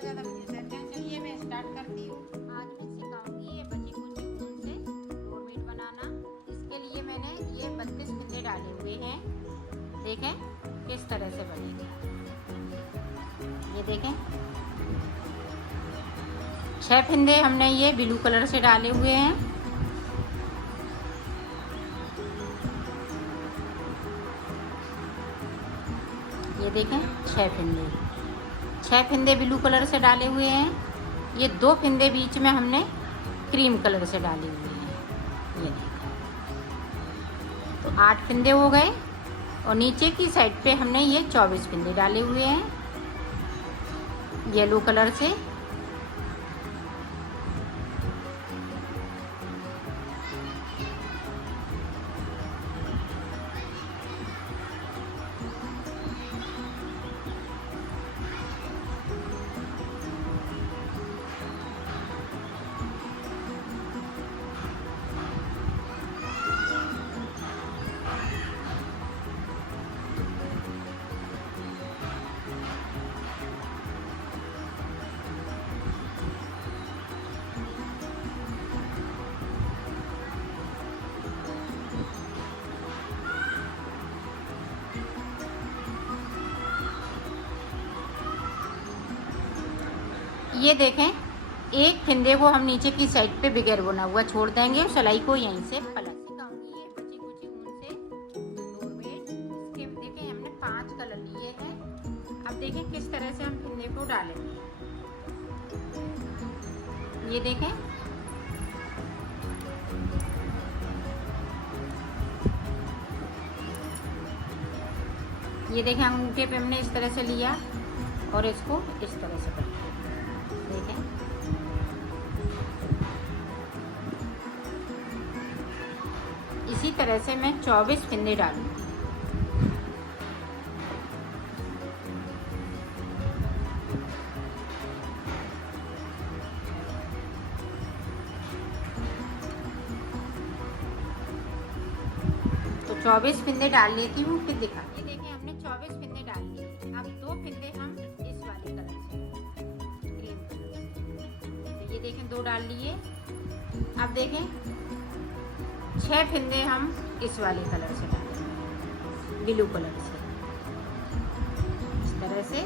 ज़्यादा video set करें। चलिए मैं स्टार्ट करती हूँ। आज मैं सिखाऊंगी ये बची कुची ऊन से डोरमेट बनाना। इसके लिए मैंने ये 32 फिंदे डाले हुए हैं। देखें किस तरह से बनेंगे। ये देखें 6 फिंदे हमने ये ब्लू कलर से डाले हुए हैं। ये देखें 6 फिंदे ब्लू कलर से डाले हुए हैं। ये 2 फिंदे बीच में हमने क्रीम कलर से डाले हुए हैं। ये देखो तो 8 फिंदे हो गए और नीचे की साइड पे हमने ये 24 फिंदे डाले हुए हैं येलो कलर से। ये देखें एक फिंदे को हम नीचे की साइड पे बगैर बुना हुआ छोड़ देंगे और सिलाई को यहीं से पलट सिखाऊंगी। ये बची कुची ऊन से डोरमेट। इसके देखें हमने 5 कलर लिए हैं। अब देखें किस तरह से हम फिंदे को डालेंगे। ये देखें अंगूठे पे हमने इस तरह से लिया और इसको इस तरह से कर देखें। इसी तरह से मैं 24 फिंदे डालूंगी। तो 24 फिंदे डाल लेती हूँ फिर दिखा। ये देखें हमने 24 फिंदे डाल लिए। अब 2 फिंदे हम इस वाले कलर से क्रीम कलर से। तो ये देखें 2 डाल लिए। अब देखें 6 फिंदे हम इस वाले कलर से डालेंगे ब्लू कलर से इस तरह से।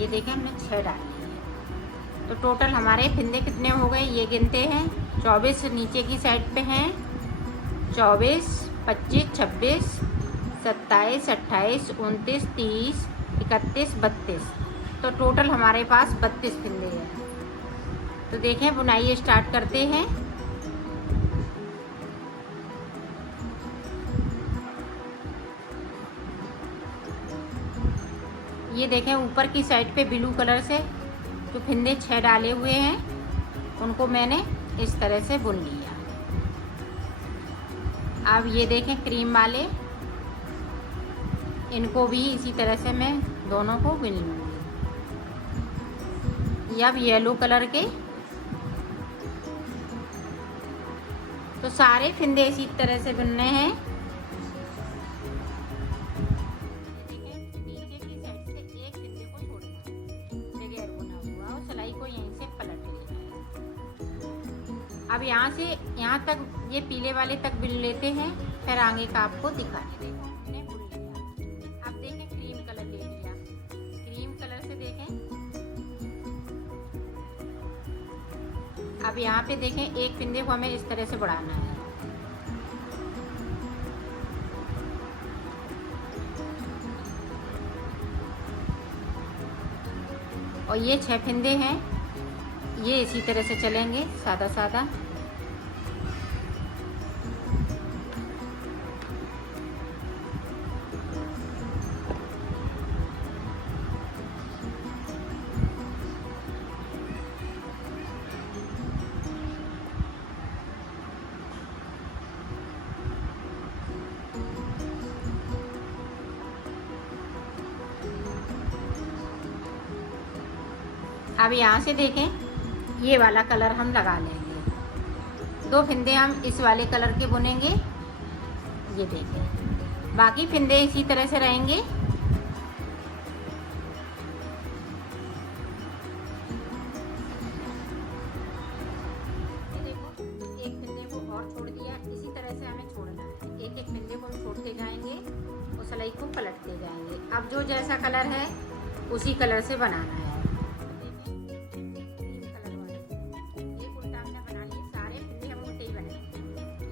ये देखें हमने 6 डाल लिए। तो टोटल हमारे फिंदे कितने हो गए ये गिनते हैं। 24 नीचे की साइड पे हैं, 24 25 26 27 28 29 30 31 32। तो टोटल हमारे पास 32 फिंदे हैं। तो देखें बुनाई स्टार्ट करते हैं। ये देखें ऊपर की साइड पे ब्लू कलर से जो फिंदे 6 डाले हुए हैं उनको मैंने इस तरह से बुन लिया। अब ये देखें क्रीम वाले इनको भी इसी तरह से मैं दोनों को बुन लूँगी। ये अब येलो कलर के तो सारे फिंदे इसी तरह से बुनने हैं। नीचे की साइड से एक फिंदे को छोड़ना है बगैर बुना हुआ और सिलाई को यहीं से पलट लेना है। अब यहाँ से यहाँ तक ये पीले वाले तक बुन लेते हैं फिर आगे का आपको दिखाने। देखो हमने बुन लिया। अब देखें क्रीम कलर ले लिया। क्रीम कलर से देखें अब यहाँ पे देखें एक फिंदे को हमें इस तरह से बढ़ाना है। और ये 6 फिंदे हैं ये इसी तरह से चलेंगे सादा सादा। अब यहाँ से देखें ये वाला कलर हम लगा लेंगे। 2 फिंदे हम इस वाले कलर के बुनेंगे। ये देखें, बाकी फिंदे इसी तरह से रहेंगे। देखो, एक फिंदे को और छोड़ दिया, इसी तरह से हमें छोड़ना है। एक एक फिंदे को हम छोड़ते जाएंगे और सिलाई को पलटते जाएंगे। अब जो जैसा कलर है उसी कलर से बनाना है।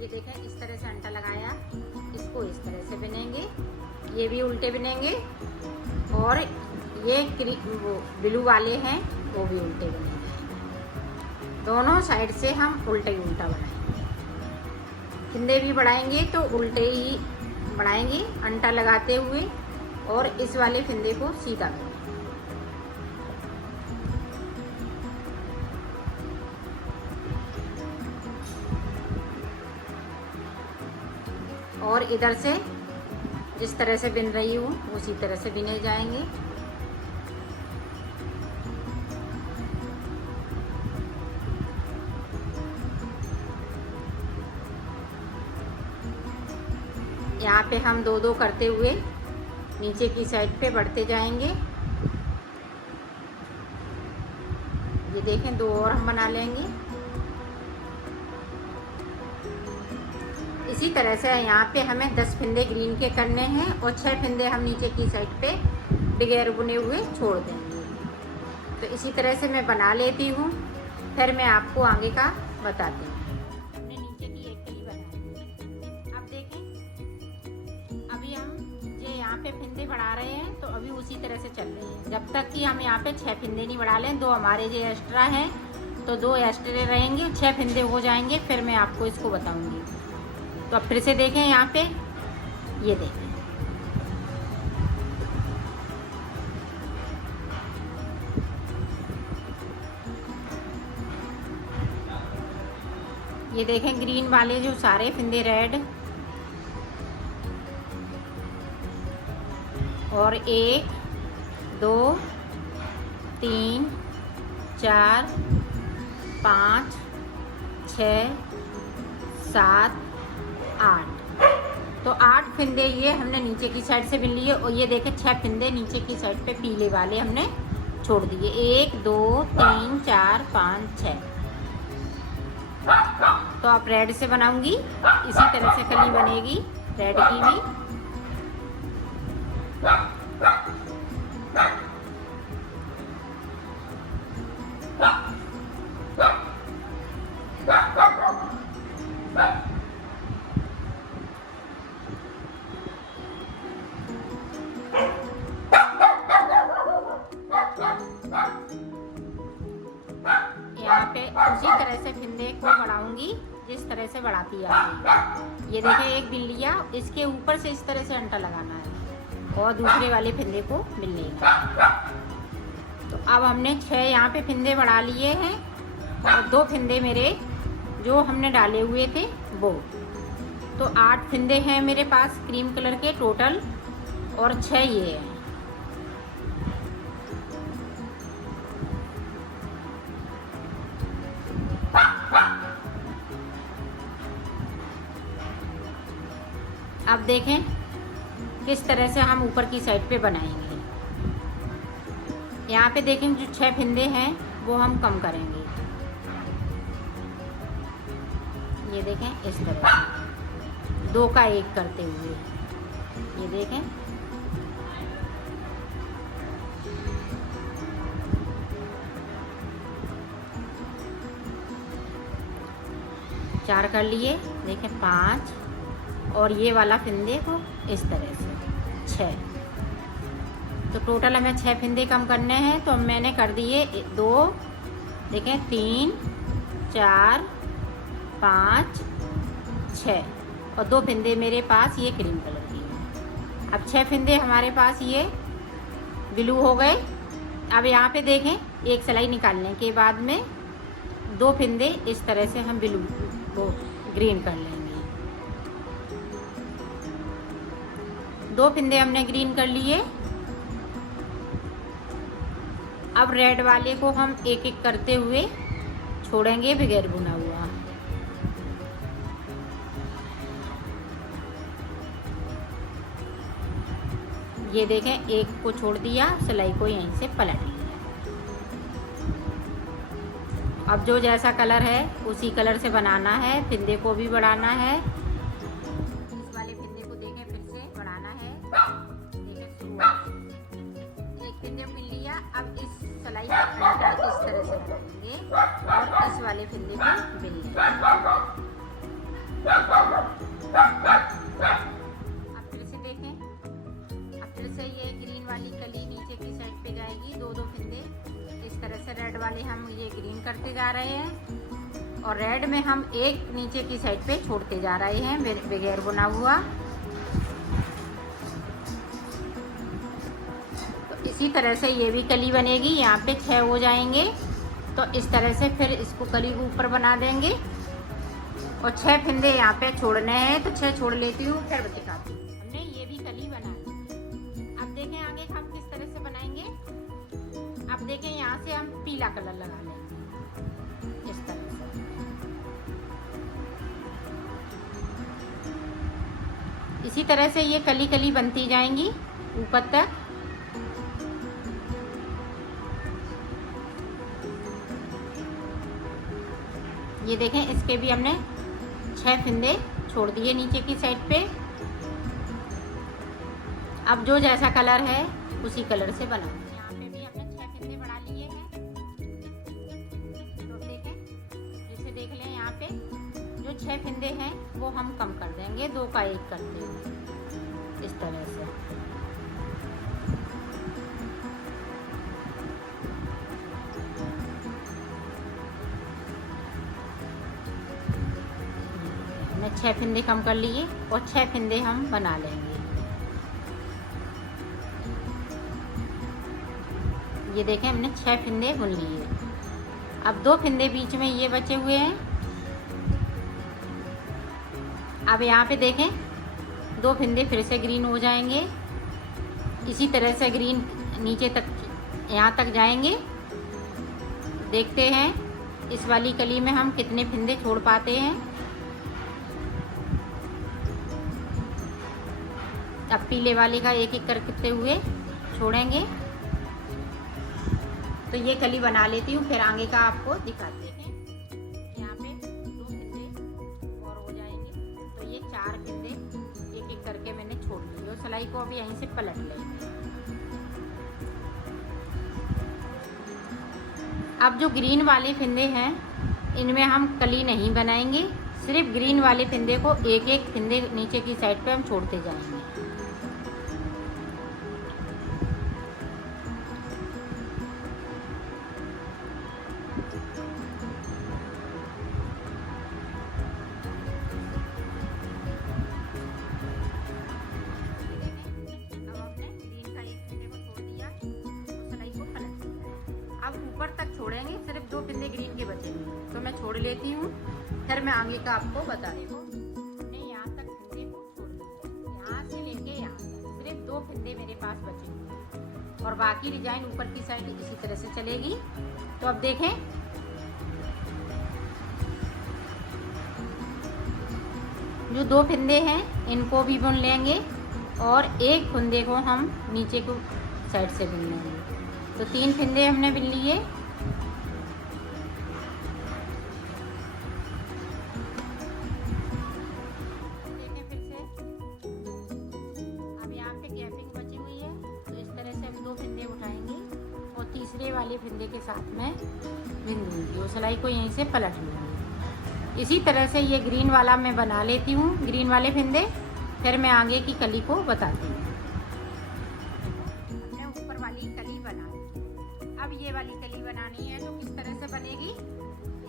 ये देखें, इस तरह से अंटा लगाया, इसको इस तरह से बिनेंगे, ये भी उल्टे बिनेंगे, और ये वो ब्लू वाले हैं वो भी उल्टे बनेंगे। दोनों साइड से हम उल्टे ही उल्टा बनाएंगे। फिंदे भी बढ़ाएंगे तो उल्टे ही बढ़ाएंगे अंटा लगाते हुए, और इस वाले फिंदे को सीधा करेंगे। और इधर से जिस तरह से बिन रही हूँ उसी तरह से बिने जाएंगे। यहाँ पे हम 2-2 करते हुए नीचे की साइड पे बढ़ते जाएंगे। ये देखें, 2 और हम बना लेंगे। इसी तरह से यहाँ पे हमें 10 फिंदे ग्रीन के करने हैं और 6 फिंदे हम नीचे की साइड पे बगैर बुने हुए छोड़ देंगे। तो इसी तरह से मैं बना लेती हूँ, फिर मैं आपको आगे का बताती हूँ। हमने नीचे की एक कली बनाई। अब देखें, अभी हम ये यहाँ पे फिंदे बढ़ा रहे हैं, तो अभी उसी तरह से चल रही है जब तक कि हम यहाँ पे 6 फिंदे नहीं बढ़ा लें। 2 हमारे जो एक्स्ट्रा हैं तो 2 एक्स्ट्रा रहेंगे, 6 फिंदे हो जाएंगे, फिर मैं आपको इसको बताऊँगी। तो अब फिर से देखें, यहाँ पे ये देखें, ये देखें ग्रीन वाले जो सारे फिंदे रेड, और 1 2 3 4 5 6 7 8, तो 8 फिंदे ये हमने नीचे की साइड से बिन लिए। और ये देखें 6 फिंदे नीचे की साइड पे पीले वाले हमने छोड़ दिए। 1 2 3 4 5 6। तो आप रेड से बनाऊंगी, इसी तरह से कली बनेगी रेड की भी। यहाँ पे उसी तरह से फिंदे को बढ़ाऊंगी जिस तरह से बढ़ाती है। ये देखिए, एक बिन लिया, इसके ऊपर से इस तरह से अंटा लगाना है और दूसरे वाले फिंदे को बिन लेना। तो अब हमने 6 यहाँ पे फिंदे बढ़ा लिए हैं, और 2 फिंदे मेरे जो हमने डाले हुए थे वो। तो 8 फिंदे हैं मेरे पास क्रीम कलर के टोटल, और 6 ये हैं। अब देखें किस तरह से हम ऊपर की साइड पे बनाएंगे। यहाँ पे देखें जो 6 फिंदे हैं वो हम कम करेंगे। ये देखें इस तरह से 2 का 1 करते हुए, ये देखें। चार कर लिए, देखें 5, और ये वाला फिंदे को इस तरह से 6। तो टोटल हमें 6 फिंदे कम करने हैं, तो मैंने कर दिए 2, देखें 3 4 5 6, और 2 फिंदे मेरे पास ये क्रीम कलर की है। अब 6 फिंदे हमारे पास ये ब्लू हो गए। अब यहाँ पे देखें, एक सिलाई निकालने के बाद में 2 फिंदे इस तरह से हम ब्लू को ग्रीन कर लेंगे। 2 फिंदे हमने ग्रीन कर लिए। अब रेड वाले को हम एक एक करते हुए छोड़ेंगे बगैर बुना हुआ। ये देखें, एक को छोड़ दिया, सिलाई को यहीं से पलट लिया। अब जो जैसा कलर है उसी कलर से बनाना है। फिंदे को भी बढ़ाना है। इस वाले फिंदे को देखें, फिर से बढ़ाना है। देखें, शुरुआत एक फिंदे मिल लिया। अब इस सिलाई का अंतर इस तरह से लगाएंगे और इस वाले फिंदे को बिल लेंगे। अब फिर से देखें, अब फिर से ये ग्रीन वाली कली नीचे की साइड पे जाएगी। दो दो फिंदे इस तरह से रेड वाले हम ये ग्रीन करते जा रहे हैं और रेड में हम एक नीचे की साइड पे छोड़ते जा रहे हैं बगैर बुना हुआ। तो इसी तरह से ये भी कली बनेगी। यहाँ पे 6 हो जाएंगे। तो इस तरह से फिर इसको कली को ऊपर बना देंगे और 6 फिंदे यहाँ पे छोड़ने हैं। तो 6 छोड़ लेती हूँ, फिर दिखाती हूँ। हमने ये भी कली बना ली। अब देखें आगे हम किस तरह से बनाएंगे। अब देखें, यहाँ से हम पीला कलर लगा लेंगे इस तरह से। इसी तरह से ये कली कली बनती जाएंगी ऊपर तक। ये देखें, इसके भी हमने 6 फिंदे छोड़ दिए नीचे की साइड पे। अब जो जैसा कलर है उसी कलर से बनाओ। यहाँ पे भी हमने 6 फिंदे बढ़ा लिए हैं। तो देखें, जैसे देख लें, यहाँ पे जो 6 फिंदे हैं वो हम कम कर देंगे, 2 का 1 करते हैं इस तरह से। हमने 6 फिंदे कम कर लिए और 6 फिंदे हम बना लेंगे। ये देखें, हमने 6 फिंदे बुन लिए। अब 2 फिंदे बीच में ये बचे हुए हैं। अब यहाँ पे देखें, 2 फिंदे फिर से ग्रीन हो जाएंगे। इसी तरह से ग्रीन नीचे तक, यहाँ तक जाएंगे। देखते हैं इस वाली कली में हम कितने फिंदे छोड़ पाते हैं। अब पीले वाले का एक एक करते हुए छोड़ेंगे। तो ये कली बना लेती हूँ, फिर आगे का आपको दिखाते हैं। यहाँ पे 2 फिंदे और हो जाएंगे। तो ये 4 फिंदे एक एक करके मैंने छोड़ लिए और सिलाई को अभी यहीं से पलट लेंगे। अब जो ग्रीन वाले फिंदे हैं इनमें हम कली नहीं बनाएंगे। सिर्फ ग्रीन वाले फिंदे को एक एक फिंदे नीचे की साइड पे हम छोड़ते जाएंगे। अब ऊपर तक छोड़ेंगे, सिर्फ 2 फिंदे ग्रीन के बचेंगे। तो मैं छोड़ लेती हूँ, फिर मैं आगे का आपको बता रही हूँ। हमने यहाँ तक फिंदे को छोड़ दिया, यहाँ से लेके यहाँ तक सिर्फ 2 फिंदे मेरे पास बचेंगे और बाकी डिजाइन ऊपर की साइड इसी तरह से चलेगी। तो अब देखें, जो 2 फिंदे हैं इनको भी बुन लेंगे और एक फंदे को हम नीचे को साइड से बुन लेंगे। तो 3 फिंदे हमने बुन लिए। देखें फिर से, अब यहाँ पे गैपिंग बची हुई है। तो इस तरह से हम 2 फिंदे उठाएंगे और तीसरे वाले फिंदे के साथ में बिन दूंगी और सिलाई को यहीं से पलट लूँगी। इसी तरह से ये ग्रीन वाला मैं बना लेती हूँ, ग्रीन वाले फिंदे, फिर मैं आगे की कली को बताती हूँ। हमने ऊपर वाली कली बना ली। अब ये वाली कली बनानी है तो किस तरह से बनेगी,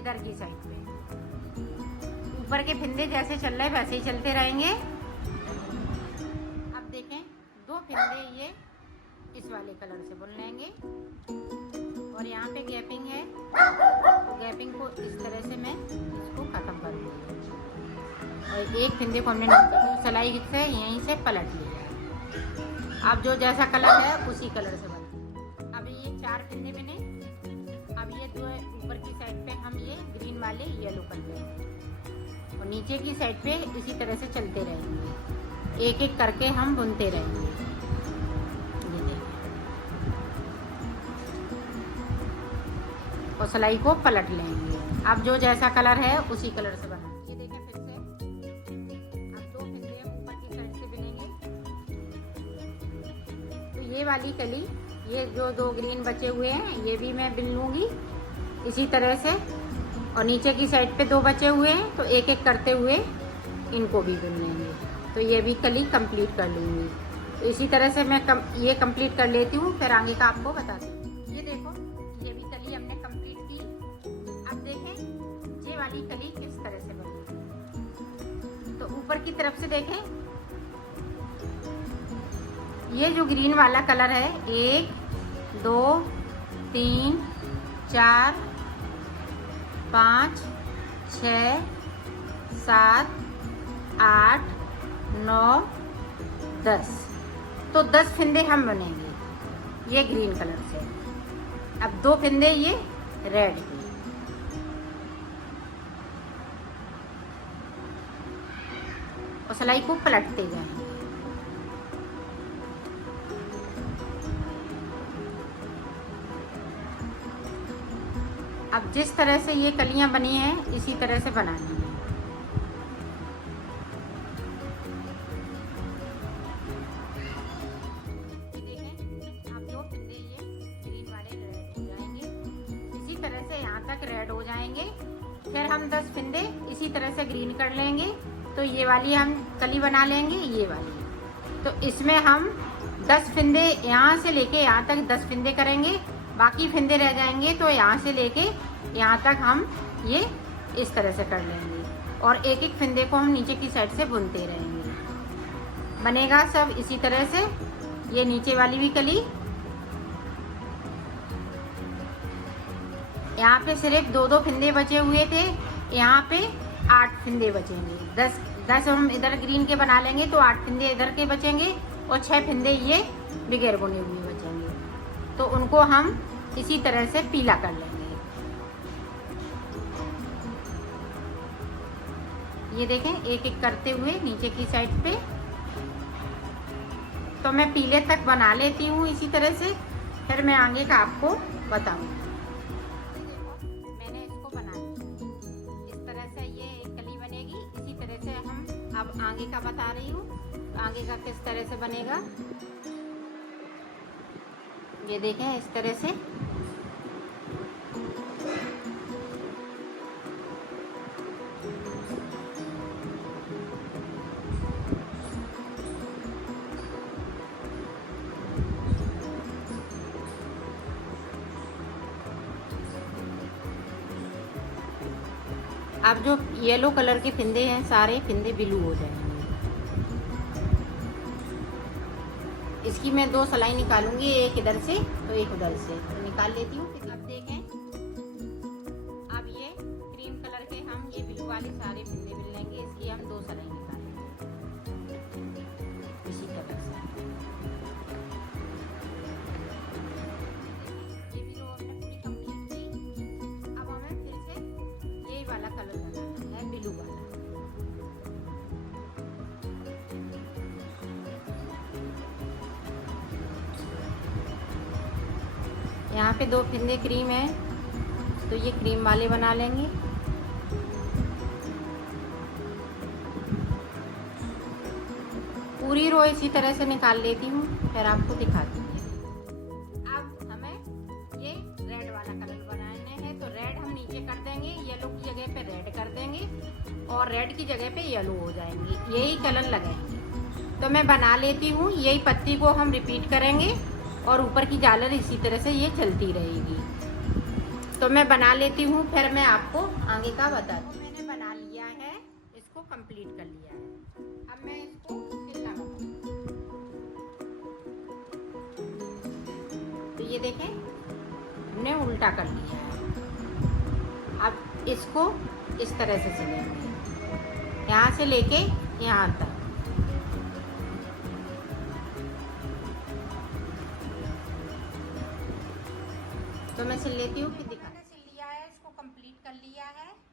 इधर की साइड पे ऊपर के फिंदे जैसे चल रहे वैसे ही चलते रहेंगे। अब देखें, 2 फिंदे ये इस वाले कलर से बुन लेंगे और यहाँ पे गैपिंग है तो गैपिंग को इस तरह से मैं इसको खत्म करूँगी और एक फिंदे को हमने तो सिलाई से यहीं से पलट लिया। अब जो जैसा कलर है उसी कलर से बना। अब ये 4 फिंदे बने। अब ये जो ऊपर की साइड साइड पे हम ये ग्रीन वाले येलो कर लेंगे और नीचे की साइड पे इसी तरह से चलते रहेंगे, एक एक करके हम बुनते रहेंगे। ये देखिए, और सिलाई को पलट लेंगे। अब जो जैसा कलर है उसी कलर से बना। ये देखें, फिर से अब 2 फिंदे ऊपर की साइड से बुनेंगे। तो ये वाली कली, ये जो 2 ग्रीन बचे हुए हैं ये भी मैं बुन लूंगी इसी तरह से, और नीचे की साइड पे 2 बचे हुए हैं तो एक एक करते हुए इनको भी बुन लेंगे। तो ये भी कली कंप्लीट कर लूंगी। तो इसी तरह से मैं ये कंप्लीट कर लेती हूँ, फिर आगे का आपको बताती हूँ। ये देखो, ये भी कली हमने कंप्लीट की। अब देखें ये वाली कली किस तरह से बनी। तो ऊपर की तरफ से देखें, ये जो ग्रीन वाला कलर है 1 2 3 4 5 6 7 8 9 10, तो 10 फिंदे हम बुनेंगे ये ग्रीन कलर से। अब 2 फिंदे ये रेड के, और सिलाई को पलटते जाएंगे। अब जिस तरह से ये कलियां बनी हैं इसी तरह से बनानी है। रेड हो जाएंगे, फिर हम 10 फिंदे इसी तरह से ग्रीन कर लेंगे। तो ये वाली हम कली बना लेंगे, ये वाली। तो इसमें हम 10 फिंदे यहाँ से लेके यहाँ तक 10 फिंदे करेंगे, बाकी फिंदे रह जाएंगे तो यहाँ से लेके यहाँ तक हम ये इस तरह से कर लेंगे, और एक एक फिंदे को हम नीचे की साइड से बुनते रहेंगे। बनेगा सब इसी तरह से। ये नीचे वाली भी कली, यहाँ पे सिर्फ 2 फिंदे बचे हुए थे, यहाँ पे 8 फिंदे बचेंगे। 10 हम इधर ग्रीन के बना लेंगे तो 8 फिंदे इधर के बचेंगे, और 6 फिंदे ये बगैर बुने हुए बचेंगे। तो उनको हम इसी तरह से पीला कर लेंगे। ये देखें, एक एक करते हुए नीचे की साइड पे। तो मैं पीले तक बना लेती हूँ इसी तरह से, फिर मैं आगे का आपको बताऊंगी। अब आगे का बता रही हूँ, आगे का किस तरह से बनेगा। ये देखें, इस तरह से। अब जो येलो कलर के फिंदे हैं सारे फिंदे ब्लू हो जाएंगे। इसकी मैं 2 सिलाई निकालूंगी, एक इधर से तो एक उधर से, तो निकाल लेती हूँ। अब देखें, अब ये क्रीम कलर के हम ये ब्लू वाले सारे फिंदे मिल लेंगे। इसकी हम 2 सिलाई निकालेंगे इसी तरह से। ये भी रो हमने पूरी कंप्लीट की। अब हमें फिर से ये वाला कलर लगाना है, ब्लू वाला। यहाँ पे 2 फिंदे क्रीम है तो ये क्रीम वाले बना लेंगे। पूरी रो इसी तरह से निकाल लेती हूँ, फिर आपको दिखाती हूँ। अब हमें ये रेड वाला कलर बनाने हैं, तो रेड हम नीचे कर देंगे, येलो की जगह पे रेड कर देंगे, और रेड की जगह पे येलो हो जाएंगे। यही कलर लगाएंगे। तो मैं बना लेती हूँ, यही पत्ती को हम रिपीट करेंगे, और ऊपर की झालर इसी तरह से ये चलती रहेगी। तो मैं बना लेती हूँ, फिर मैं आपको आगे का बताती हूँ। मैंने बना लिया है, इसको कंप्लीट कर लिया है। अब मैं इसको सिलना बताऊँ। तो ये देखें, हमने उल्टा कर लिया है। अब इसको इस तरह से सिलेंगे, यहाँ से लेके यहाँ तक। तो मैं सिल लेती हूँ, फिर दिखा। मैंने सिल लिया है, इसको कंप्लीट कर लिया है।